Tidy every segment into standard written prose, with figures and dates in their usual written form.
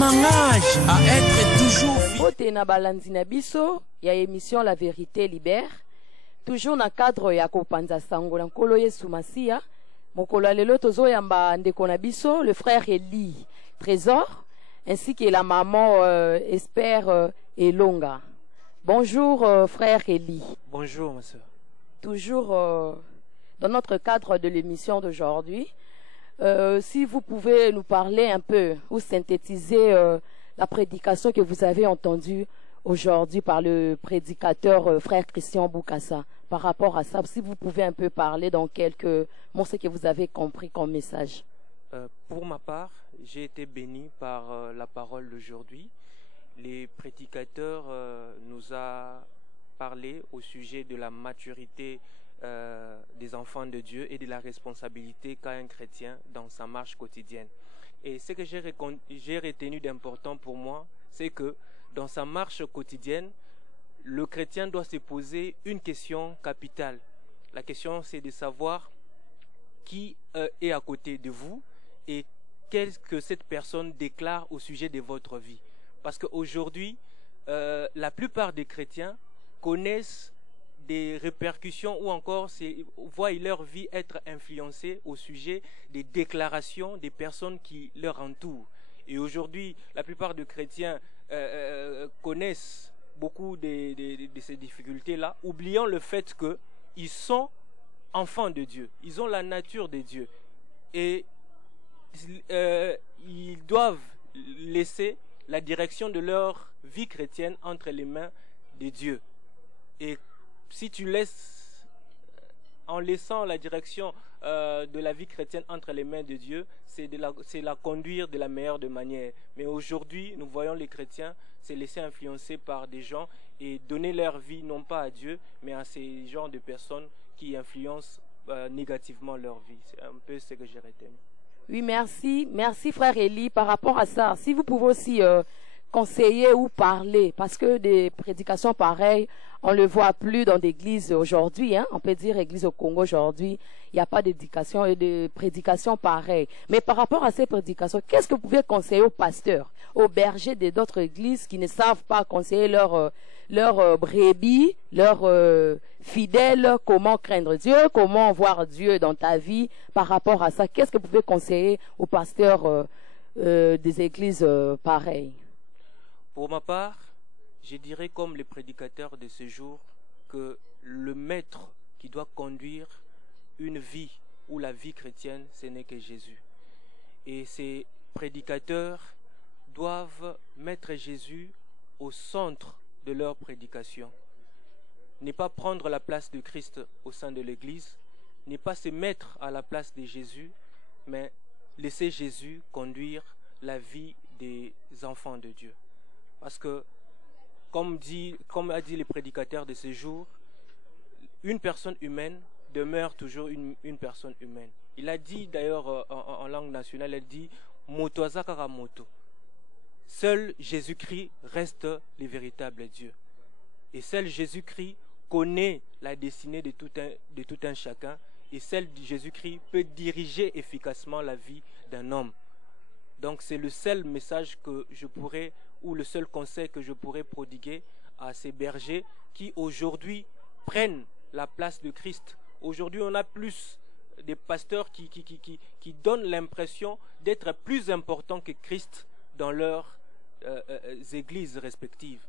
m'engage à être toujours fidèle. Bote na balandi na biso ya émission La Vérité Libère. Toujours na cadre ya kopanza sango na nkolo Yesu Masia. Mokolo ya lelo tozoyamba ndeko na biso, le frère Eli Trésor, ainsi que la maman Esther Elonga. Bonjour frère Eli. Bonjour ma soeur. Toujours dans notre cadre de l'émission d'aujourd'hui, si vous pouvez nous parler un peu ou synthétiser la prédication que vous avez entendue aujourd'hui par le prédicateur frère Christian Boukassa par rapport à ça, si vous pouvez un peu parler dans quelques mots ce que vous avez compris comme message. Pour ma part, j'ai été béni par la parole d'aujourd'hui. Les prédicateurs nous a parlé au sujet de la maturité des enfants de Dieu et de la responsabilité qu'a un chrétien dans sa marche quotidienne. Et ce que j'ai retenu d'important pour moi, c'est que dans sa marche quotidienne, le chrétien doit se poser une question capitale. La question, c'est de savoir qui est à côté de vous et qu'est-ce que cette personne déclare au sujet de votre vie. Parce qu'aujourd'hui, la plupart des chrétiens connaissent des répercussions ou encore voient leur vie être influencée au sujet des déclarations des personnes qui leur entourent. Et aujourd'hui, la plupart des chrétiens connaissent beaucoup de ces difficultés-là, oubliant le fait qu'ils sont enfants de Dieu, ils ont la nature de Dieu. Et ils doivent laisser la direction de leur vie chrétienne entre les mains de Dieu. Et si tu laisses, en laissant la direction de la vie chrétienne entre les mains de Dieu, c'est la conduire de la meilleure des manières. Mais aujourd'hui, nous voyons les chrétiens se laisser influencer par des gens et donner leur vie non pas à Dieu, mais à ces genres de personnes qui influencent négativement leur vie. C'est un peu ce que j'ai retenu. Oui, merci. Merci frère Eli. Par rapport à ça, si vous pouvez aussi conseiller ou parler, parce que des prédications pareilles, on ne le voit plus dans l'église aujourd'hui, hein? On peut dire église au Congo aujourd'hui, il n'y a pas d'éducation et de prédications pareilles. Mais par rapport à ces prédications, qu'est-ce que vous pouvez conseiller aux pasteurs, aux bergers d'autres églises qui ne savent pas conseiller leurs brebis, leurs fidèles, comment craindre Dieu, comment voir Dieu dans ta vie par rapport à ça? Qu'est-ce que vous pouvez conseiller aux pasteurs des églises pareilles? Pour ma part, je dirais comme les prédicateurs de ce jour que le maître qui doit conduire une vie ou la vie chrétienne, ce n'est que Jésus. Et ces prédicateurs doivent mettre Jésus au centre de leur prédication. Ne pas prendre la place de Christ au sein de l'Église, ne pas se mettre à la place de Jésus, mais laisser Jésus conduire la vie des enfants de Dieu. Parce que, comme a dit le prédicateur de ce jour, une personne humaine demeure toujours une personne humaine. Il a dit d'ailleurs en langue nationale, il dit « Moto azakara moto ». Seul Jésus-Christ reste le véritable Dieu. Et seul Jésus-Christ connaît la destinée de tout un chacun. Et seul Jésus-Christ peut diriger efficacement la vie d'un homme. Donc c'est le seul message que je pourrais, ou le seul conseil que je pourrais prodiguer à ces bergers qui aujourd'hui prennent la place de Christ. Aujourd'hui, on a plus des pasteurs qui donnent l'impression d'être plus importants que Christ dans leurs églises respectives.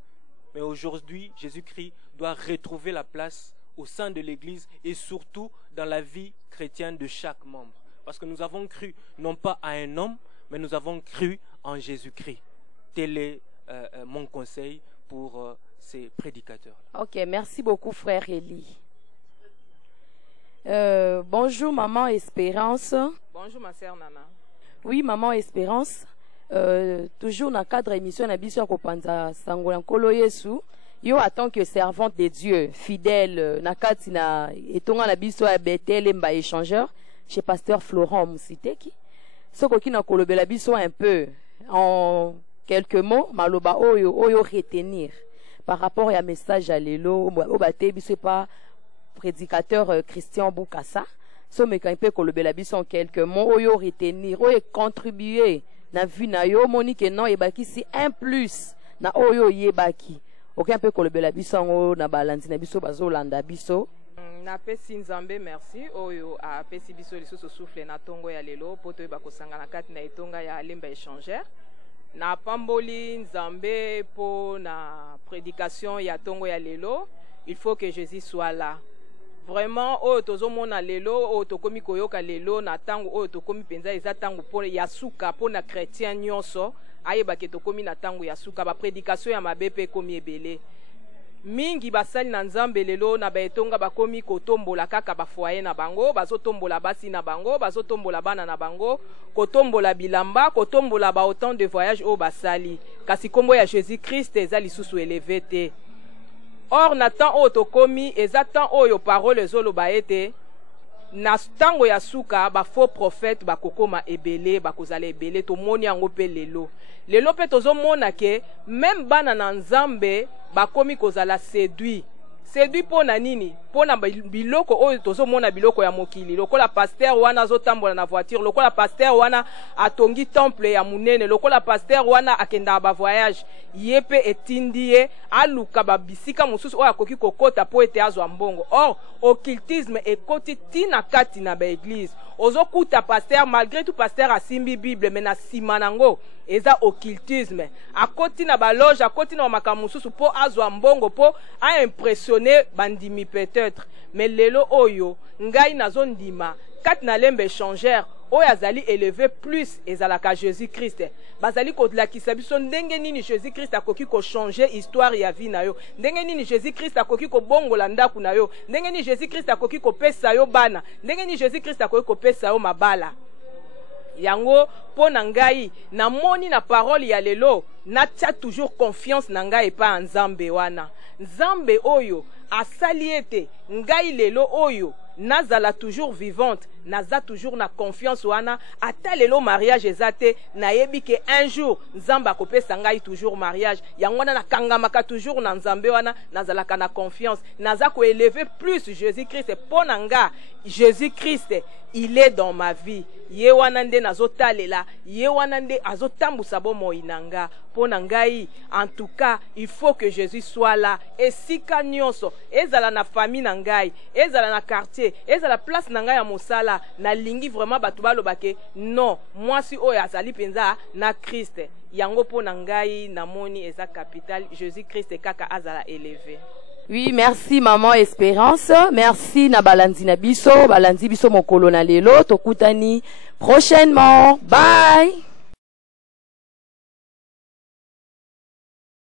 Mais aujourd'hui, Jésus-Christ doit retrouver la place au sein de l'église et surtout dans la vie chrétienne de chaque membre. Parce que nous avons cru non pas à un homme, mais nous avons cru en Jésus-Christ. Tel est mon conseil pour ces prédicateurs. Ok, merci beaucoup frère Eli. Bonjour maman Espérance. Bonjour ma sœur Nana. Oui maman Espérance. Toujours dans le cadre de l'émission Nabiso Kopanza Sango Nkolo Yesu. Yo en tant que servante de Dieu, fidèle, nakati na etonga na biso ya Bethel mba échangeur chez pasteur Florent Musiteki. Soko ki na kolobela biso un peu en quelques mots maloba oyo retenir par rapport à message à lelo o baté biso pas prédicateur Christian Boukassa. So me kan pe kolobela biso en quelques mots oyo retenir oyo contribuer na vie na yo moni ke non yebaki si un plus na oyo yebaki. Aucun peu kolobela biso ngo na balandi na biso bazolanda biso. Na pesi nzambe merci oyo a pesi biso lisusu souffle na tongo ya lelo poto ba kosangana kati na etonga ya lemba échangère. Na pamboli nzambe po na prédication ya tongo ya lelo, il faut que Jésus soit là. Vraiment oyo tozomona lelo oyo tokomi koyoka lelo na tango oyo tokomi penza eza tango po ya suka po na chrétien nyonso ayeba ke tokomi na tango ya suka ba prédication ya mabepe komi ebele. Mingi basali na nzambe lelo na baetonga bakomi kotombola kaka bafoye na bango, bazotombola basi na bango, bazotombola bana na bango, kotombola bilamba, kotombola ba autant de voyage o basali. Kasi kombo ya Jésus-Christ eza lisusu élevé te. Or na temps oyo tokomi eza temps oyo parole ezoloba ete na tango ya suka ba faux prophète bakokoma ebele bakozala ebele tomoni yango pe lelo. Lelo pe tozomona ke même bana na nzambe bakomi kozala séduit pona nini pona biloko oyo tozomona biloko ya mokili lokola pasteur wana azotambola na voiture, lokola pasteur wana atongi temple ya munene, lokola pasteur wana akenda ba voyage yepe etindi ye aluka babisika mosusu oyo akoki kokota po ete azwa mbongo. Or occultisme ekoti tina kati na ba église ozokuta pasteur malgré tout pasteur asimbi Bible mais na sima nango eza occultisme akoti na baloge akoti na makambo mosusu po azwa mbongo po a impressionner bandimi peut-être. Mais lelo oyo ngai nazondima kati na lembe échangère oyo azali élevé plus ezalaka Jésus-Christ bazali kolakisa biso ndenge nini Jésus-Christ akoki ko changer histoire ya vie na yo, ndenge nini Jésus-Christ akoki ko bongola ndaku na yo, ndenge nini Jésus-Christ akoki ko pesa yo bana, ndenge nini Jésus-Christ akoki ko pesa yo mabala. Yango po na ngai na moni na parole ya lelo natia toujours confiance na ngai pa nzambe wana, nzambe oyo asali ete ngai lelo oyo nazala toujours vivante, naza toujours na confiance wana ata lelo mariage ezate na yebi ke un jour nzambe akopesa ngai toujours mariage. Yango wana nakangamaka toujours na nzambe wana nazalaka na confiance, naza ko élever plus Jésus-Christ pona nga Jésus-Christ il est dans ma vie. Ye wana nde nazotalela, ye wana nde azotambusa bomoi nanga pona ngai. En tout cas, il faut que Jésus soit là. Et sika nyonso, ezala na famille na ngai, ezala na quartier, ezala place na ngai ya mosala, na lingi vraiment batu balobake non, moi si oyo azali penza na Christ. Yango pona ngai namoni eza capital Jésus-Christ kaka azala élevé. Oui, merci maman Espérance. Merci na balandi na biso, balandi biso mokolo na lelo, tokutani prochainement. Bye.